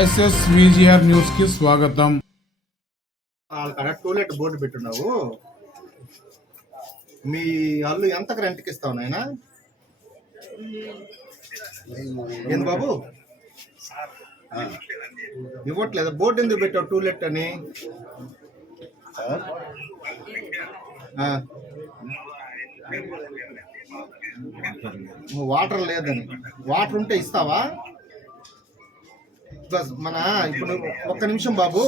SS VGR న్యూస్కి స్వాగతం వాళ్ళకాడ టూలెట్ బోర్డు పెట్టున్నావు. మీ అల్లు ఎంత రెంట్కి ఇస్తావు నాయన? ఏంది బాబు? ఇవ్వట్లేదు ఇవ్వట్లేదా? బోర్డు ఎందుకు పెట్టావు టూలెట్ అని? వాటర్ లేదని. వాటర్ ఉంటే ఇస్తావా? మన ఇప్పుడు ఒక్క నిమిషం బాబు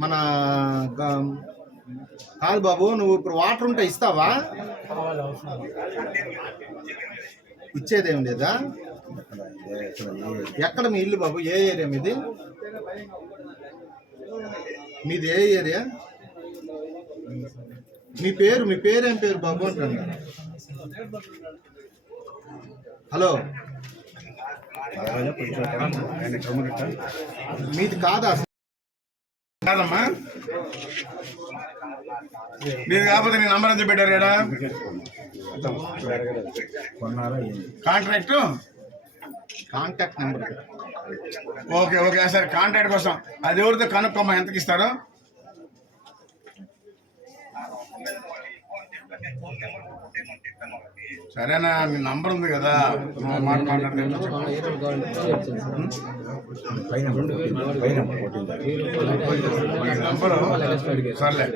మన కాదు బాబు నువ్వు ఇప్పుడు వాటర్ ఉంటే ఇస్తావా ఇచ్చేదేం లేదా ఎక్కడ మీ ఇల్లు బాబు ఏ ఏరియా మీది? మీది ఏ ఏరియా? మీ పేరు మీ పేరు ఏం పేరు బాబు అంటాను హలో మీది కాదా? కాదమ్మా. నీది కాకపోతే నీ నంబర్ ఎంత పెట్టారు ఇక్కడ? Contract? Contact number. Okay okay సరే కాంట్రాక్ట్ కోసం. అది ఎవరితో కనుక్కోమ్మా ఎంతకి ఇస్తారో సరేనా మీ నంబర్ ఉంది కదా. నువ్వు మాట మాట్లాడితే నంబరు? సర్లే.